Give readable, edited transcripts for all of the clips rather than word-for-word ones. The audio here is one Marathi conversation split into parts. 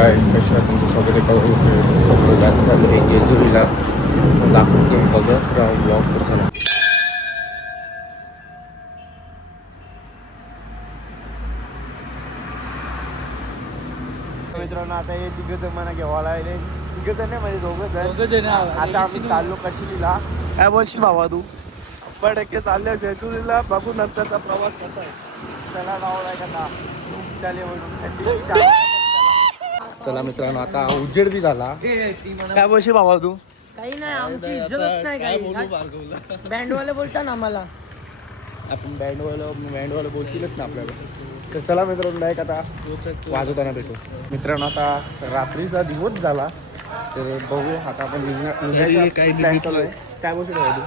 काय कशा तुमचं स्वागत आहे का चाललं आहे जेजुरीला दाखवून तुम्ही बघत राहा ब्लॉग कसा मित्रांनो. आता हे तिघं मला घेवायला आले. तिघं नाही म्हणजे दोघं जण. आता आम्ही चाललो कशिलीला. काय बोलशील बाबा तू? 100% चाललो जेजुरीला. बघू नंतरचा प्रवास कसा आहे. चला लावलाय का चला मित्रांनो, आता उजेड बी झाला. काय बोलशील बाबा तू? काही नाही, आमची इज्जतच नाही. काही बँडवाले बोलता ना आम्हाला. आपण बँडवाला बोलतीलच ना आपल्याला. तर चला मित्रांनो, डायरेक्ट आता वाजवताना भेटू. मित्रांनो, आता रात्रीचा दिवस झाला. तर बघू आता आपण काय बोलतो तू?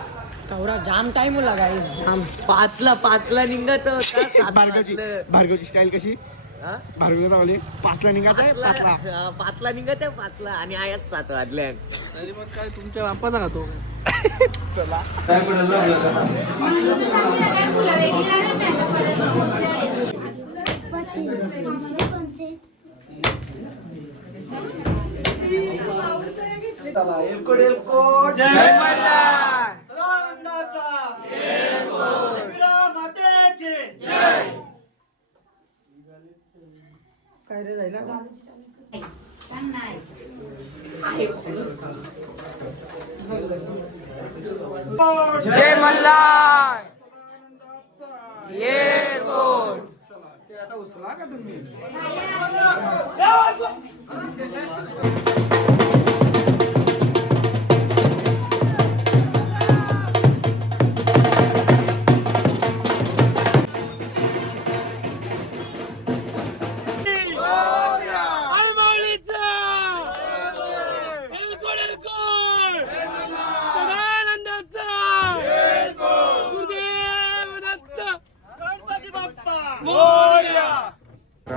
तेवढा जाम टाइम होला गाईस. जाम पाचला निघायचं होतं. भार्गवची स्टाईल कशी? भार्गवचा म्हणजे 5ला निघायचं. पाचला निघायचं आणि आयात 7 वाजल्या. तरी मग काय तुमच्या बापाचा राहतो. चला जय मल्हार. काय रे जायला का? जय मल्हार. ये गोड. आता उचला का तुम्ही?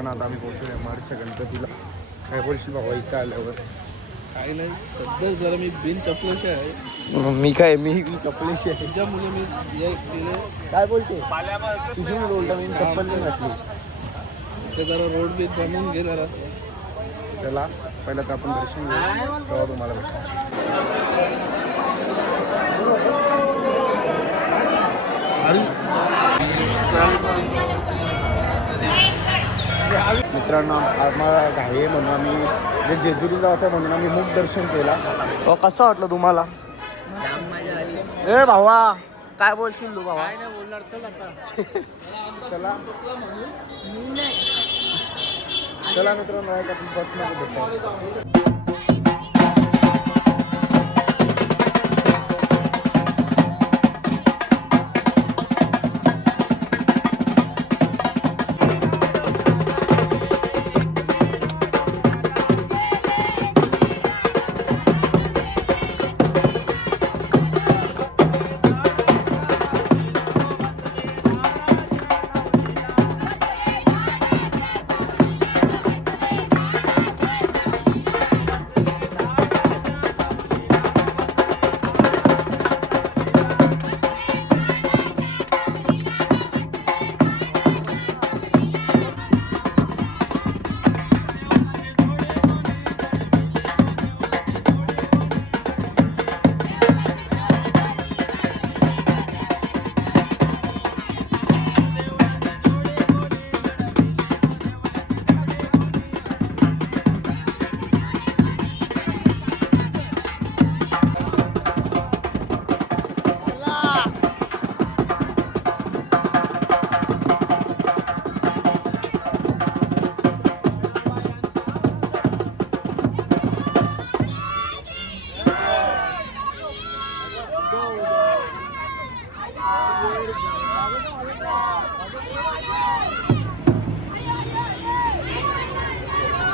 आता आम्ही पोहोचलो मार्चच्या गणपतीला. काय बोलशील बाबा इथं आल्यावर? काही नाही, सध्या जरा मी बिन चपलेशी आहे. मी चपलेशी आहे. त्याच्यामुळे मी काय बोलते तुझी मी बोलता मी चप्पल नाही घातली. ते जरा रोड बी बनवून घे जरा. चला पहिलं तर आपण दर्शन घेऊ, तेव्हा तुम्हाला मित्रांनो, आम्हाला घाई म्हणून आम्ही जेजुरी जायचं म्हणून आम्ही मुख दर्शन केला. कसं वाटलं तुम्हाला? ए भावा काय बोलशील तू भावा? काय नाही बोलणार. चल आता. चला चला मित्रांनो, आपण बसमध्ये भेटतो.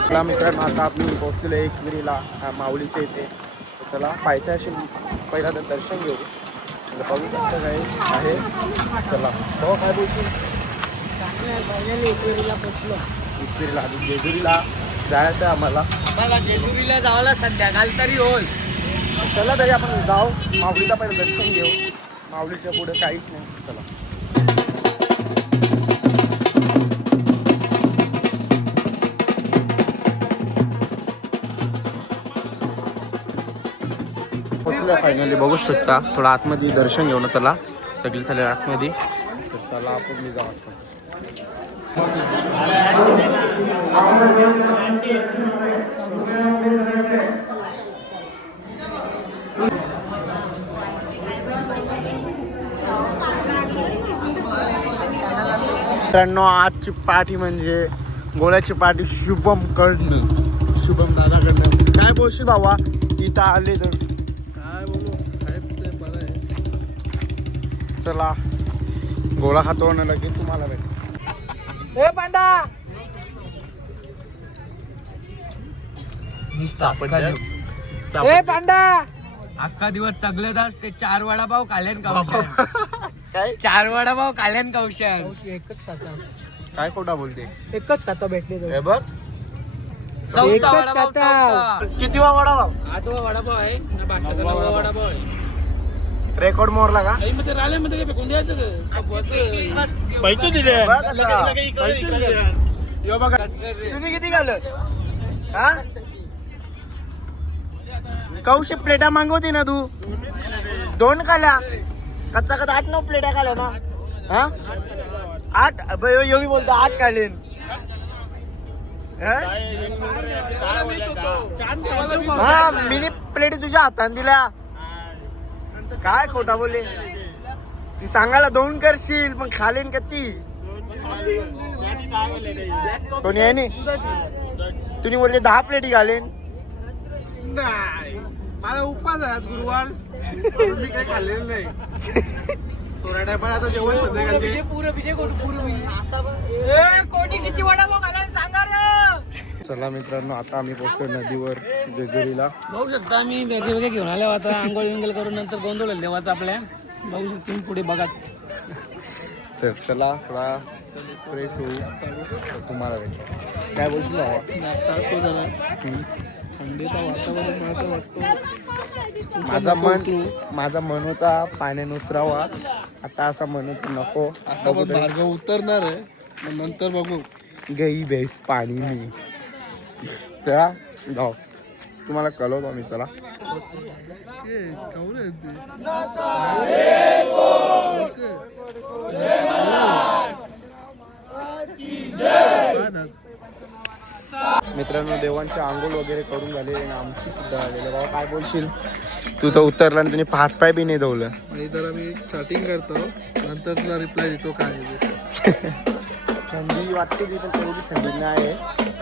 चला मित्रांनो, आता आपण पोहोचलेलो एकविरीला माऊलीच्या इथे. चला पायथ्याशी पहिला तर दर्शन घेऊ. बघू कसं काय आहे. चला हो काय बोलतो? एकविरीला पोचलो. एकविरीला अजून जेजुरीला जायचं आहे आम्हाला. जेजुरीला जायला संध्याकाळ तरी होईल. चला तरी आपण जाऊ, माऊलीला पहिलं दर्शन घेऊ. माऊलीच्या पुढे काहीच नाही. चला पोचलो फायनली, बघू शकता. थोडं आतमध्ये दर्शन घेऊन चला, सगळी झाले आतमध्ये. तर चला आपण जाऊ आता. मित्रांनो, आजची पार्टी म्हणजे गोळ्याची पार्टी शुभम कडनं, शुभम दादाकडनं. काय बोलशील बाबा इथं आले तर? काय बोलू, आहेत ते बरं आहे. चला गोळा खातो ना लगेच तुम्हाला भेट. अख्खा दिवस चगले दास ते 4 वडापाव खाल्यान खाऊशान. काय 4 वडापाव खाल्यान खाऊशान. एकच खाता काय खोटा बोलते? एकच खाता भेटले तर. हे बघ चौथा एकच वडापाव, खाता. चौथा. किती वडापाव 8वा वडापाव आहे ना, बादशाचा 9वा वडापाव आहे. रेकॉर्ड मोरला का? काही मध्ये राहिले मध्ये फेकून द्यायचं पैसे दिले. तुम्ही किती घाल? कौशे प्लेटा मागवते ना तू? 2 खाल्या कच्चा 8-9 प्लेटा खाल्या ना? हा 8 योगी बोलतो 8 खालीन. हा मिनी प्लेट तुझ्या हाताने दिल्या. काय खोटा बोले? ती सांगायला 2 करशील पण खालीन का ती? कोणी आहे नी? तुम्ही बोलले 10 प्लेटी घालेन. माझा उपवास आहे आज गुरुवार, मी काही खाल्लेलं नाही. थोड्या टायमात आता जेवण संध्याकाळचे. कोणी किती वडापाव घालायला सांगा रे. चला मित्रांनो, आता आम्ही पोहोचतो नदीवर जेजुरीला. बघू शकता आम्ही वेगळे वेगळे घेऊन आले. आता आंघोळ विंगल करून नंतर गोंधळ देवाचा आपल्या. बघू शकता तुम्ही पुढे बघाच. तर चला थोडा फ्रेश होऊ, तुम्हाला भेटतो. काय बोलशील बाबा? आता तो जरा थंडीचा वातावरण मला वाटतो. माझा मन होता पाण्याने उतरावा, आता असा मन होतं नको. असा पण मार्ग उतरणार आहे, मग नंतर बघू. गई बेस पाणी मी. चला जाऊ, तुम्हाला कळवतो आम्ही. चला मित्रांनो, देवांचे आंघोळ वगैरे करून झाले, आमची सुद्धा आलेले. बाबा काय बोलशील? तू तर उतरला आणि त्यांनी हातपाय बी नाही धवलं. नाही तर आम्ही चॅटिंग करतो, नंतर तुला रिप्लाय देतो काय आहे. थंडी वाटते की, पण तेवढी थंडी नाही आहे.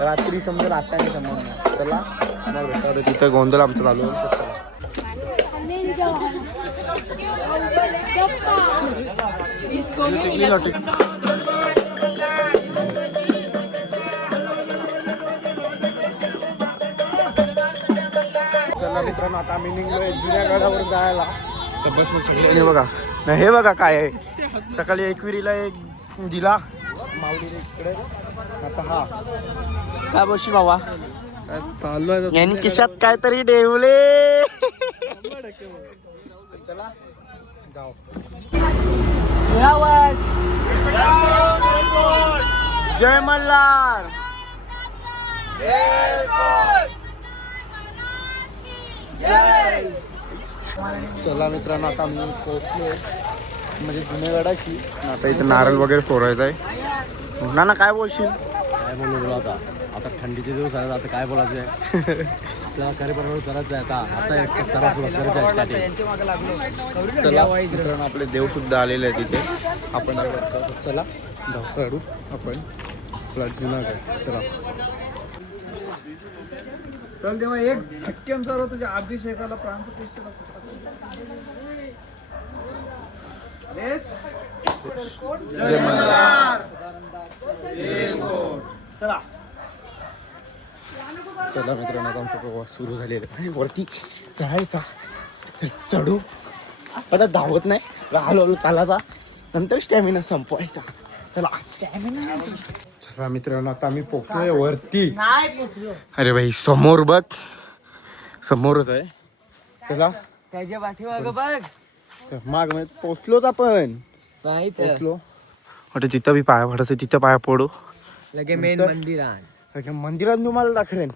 रात्री समजेल, आता नाही समजणार. चला मला भेटतो तिथं, गोंधळ आमचं चालू आहे. चला मित्रांनो, आता आम्ही निघलोय जुन्या गडावर जायला. तर बस मग सगळे बघा ना, हे बघा काय आहे. सकाळी एकविरीला एक दिला माऊलीने इकडे. आता हा काय बोलशी बाबा? चालू आहे यांनी खिशात काहीतरी ठेवले. चला जाऊ. जय मल्हार. चला मित्रांनो, आता आम्ही पोहोचलो म्हणजे जुन्या गडाशी. आता इथं नारळ वगैरे फोडायचं आहे. ना काय बोलशील? काय बोलू आता? आता थंडीचे दिवस आहेत, आता काय बोलायचं आहे? आपल्याला कार्यक्रम करायचं आहे. आता एक चला सुरू करायचं आहे. चला मित्रांनो, आपले देव सुद्धा आलेले आहे तिथे. आपण चला जाऊ, चढू आपण जुना गड. चला चल तेव्हा एक झटक्यान जर तुझ्या अभिषेकाला प्राणप्रतिष्ठा जय मल्हार. चला चला मित्रांनो, आता आमचा प्रवास सुरू झालेला आहे. वरती चढायचा तर चढू, आता धावत नाही, हळूहळू चालायचा, नंतर स्टॅमिना संपवायचा. चला चला मित्रांनो, आता आम्ही पोहोचलोय वरती. अरे भाई समोर बघ, समोरच आहे. चला त्याच्या पाठीमागं बघ. माग पोहोचलोच आपण. पोहोचलो. वाटतं तिथं बी पाया पडायचं, तिथं पाया पडू. लगे मेन मंदिरात. मंदिरात तुम्हाला दाखवेन,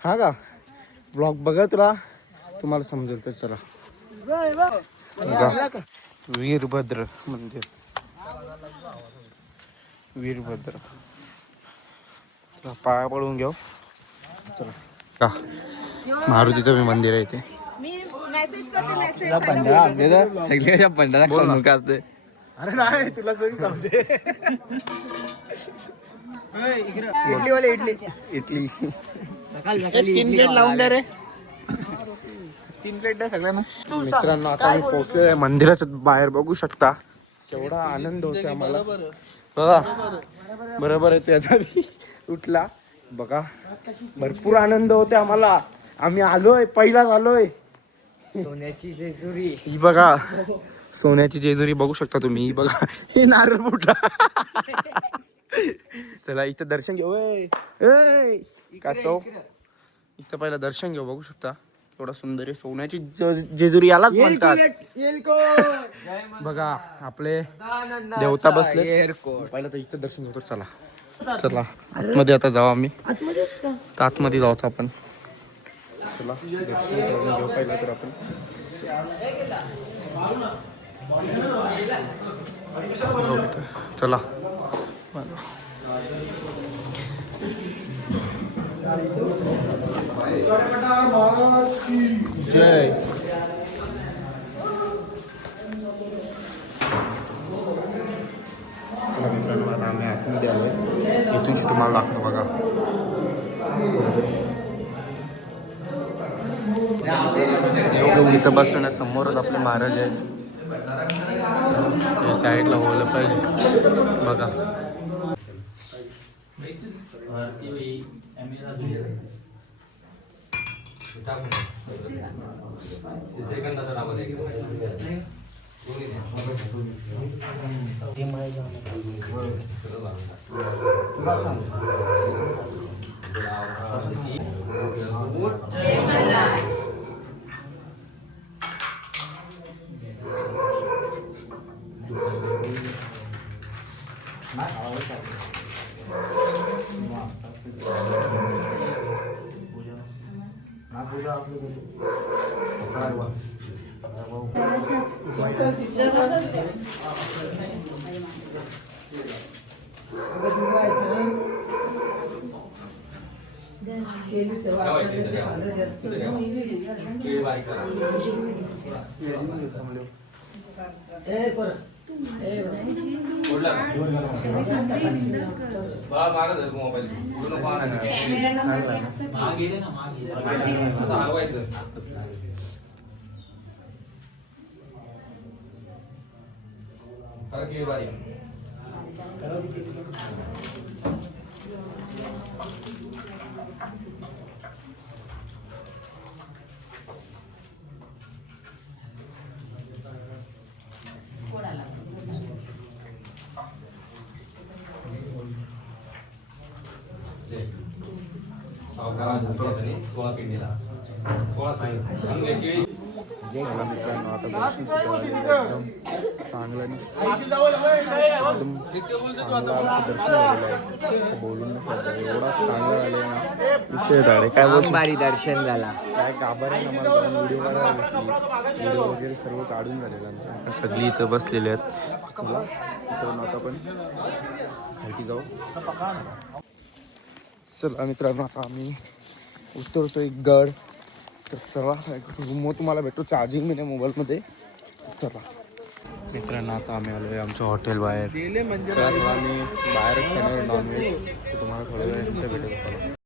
हा का ब्लॉग बघा तुला तुम्हाला समजेल तर चला. बघा, वीरभद्र मंदिर, वीरभद्र. चला, पाया पडून घेऊ. चला का मारुतीचं मी मंदिर आहे इथे. करते. अरे नाही, तुला सगळी समजे. इडली तीन प्लेट लावून द्या रे. मित्रांनो, आता आम्ही पोहोचलोय आहे मंदिराच्या बाहेर. बघू शकता केवढा आनंद होतो आम्हाला. बघा बरोबर आहे त्याचा बी उठला. बघा भरपूर आनंद होते आम्हाला. आम्ही आलोय, पहिलाच आलोय. सोन्याची जेजुरी. ही बघा सोन्याची जेजुरी बघू शकता तुम्ही. ही बघा, ही नारळ मोठा. चला इथं दर्शन घेऊ. कसं इथं पहिलं दर्शन घेऊ. बघू शकता केवढा सुंदर आहे. सोन्याची जेजुरी यालाच म्हणतात. बघा आपले देवता बसले. पहिलं तर इथं दर्शन घेतो. चला चला आतमध्ये आता जाऊ आम्ही. आतमध्ये जाऊच आपण. चला दर्शन करून घेऊ पहिलं तर आपण. चला जय. चला मित्रांनो, आता आम्ही आतमध्ये आलोय. इथून तुम्हाला दाखवतो. बघा इथं बसलो ना, समोरच आपले महाराज आहेत. साईडला होलं पाहिजे. बघा मित्रांनो, आता दर्शन एकदम चांगलं आणि दर्शन झालेलं आहे. बोलून एवढा चांगलं झालं ना, विषय झाले. काय बोल दर्शन झाला. काय गाभार आहे ना मला. व्हिडिओ व्हिडिओ वगैरे सर्व काढून झालेलं आमचं. सगळी इथं बसलेले आहेत. चला मित्रांनो, आता आपण खालती जाऊ. चला मित्रांनो, आता आम्ही उतरतो एक गड. तर चला रूम तुम्हाला भेटतो. चार्जिंग मी नाही मोबाईलमध्ये. चला मित्रांनो, आता आम्ही आलो आहे आमच्या हॉटेल बाहेर. आम्ही बाहेरच खाणार नॉनव्हेज. तुम्हाला थोड्या वेळ भेटत होतो.